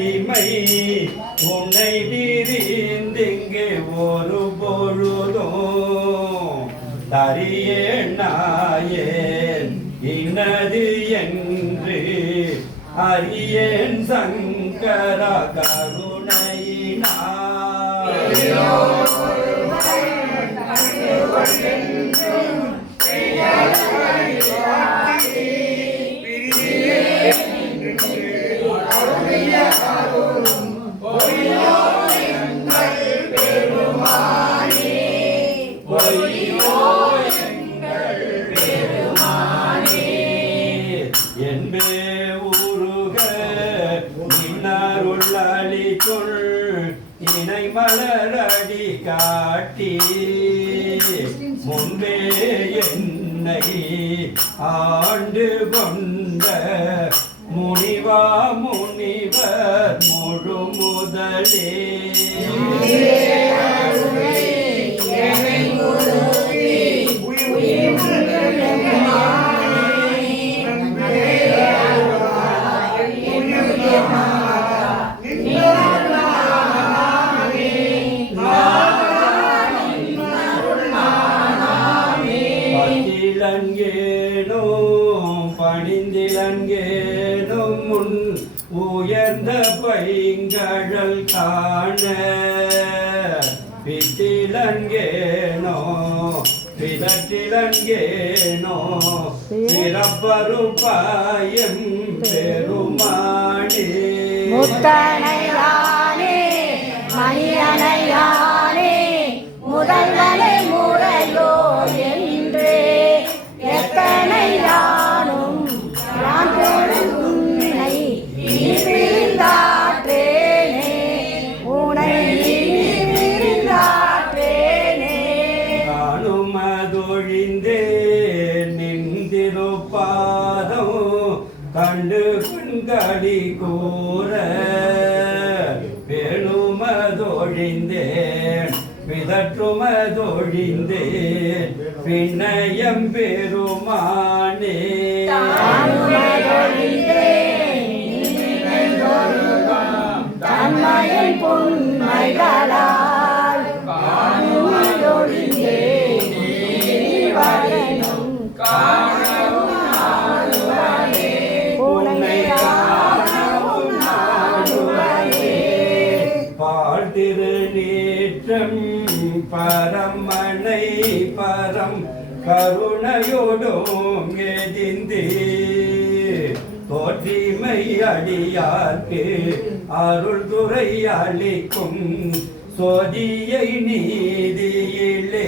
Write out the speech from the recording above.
அடிமை உன்னை விரிந்திங்கு ஒரு பொழுதும் தரியேன் நாயேன் இன்னது என்று அறியேன் சங்கர கருணையினார். என்பே உருக நின்னருள் அளித்துள் இணை மலரடி காட்டி முன்பே என்னை ஆண்டு கொண்ட முனிவா முனிவர் முழு முதலே பணிந்திலங்கேனும் முன் உயர்ந்த பைங்கழல் காண பித்திலங்கேனோ பிதற்றிலங்கேனோ பிறப்பருப்பாயம் பெருமானே முத்தனையானே மணியனையானே முதல்வனை முறையோ என்று எத்தனை யானும் நான் உன்னை பிரிந்தாற்றேனே உனை பிரிந்தாற்றேனே காணுமதொழிந்தே நின்றிருப்பாதம் கண்டு கண்களி கூற பெணுமதொழிந்தேன் பிதற்றுமதொழிந்தேன் பின்னயம் பெருமானே தன்மையின் புன்மைகளால் பால் திருநீற்றம் பரமனை பரம் கருணையோடும் எதிர்ந்து தோற்றிமை அடியார்க்கு அருள் துறை அளிக்கும் சோதியை நீதியிலே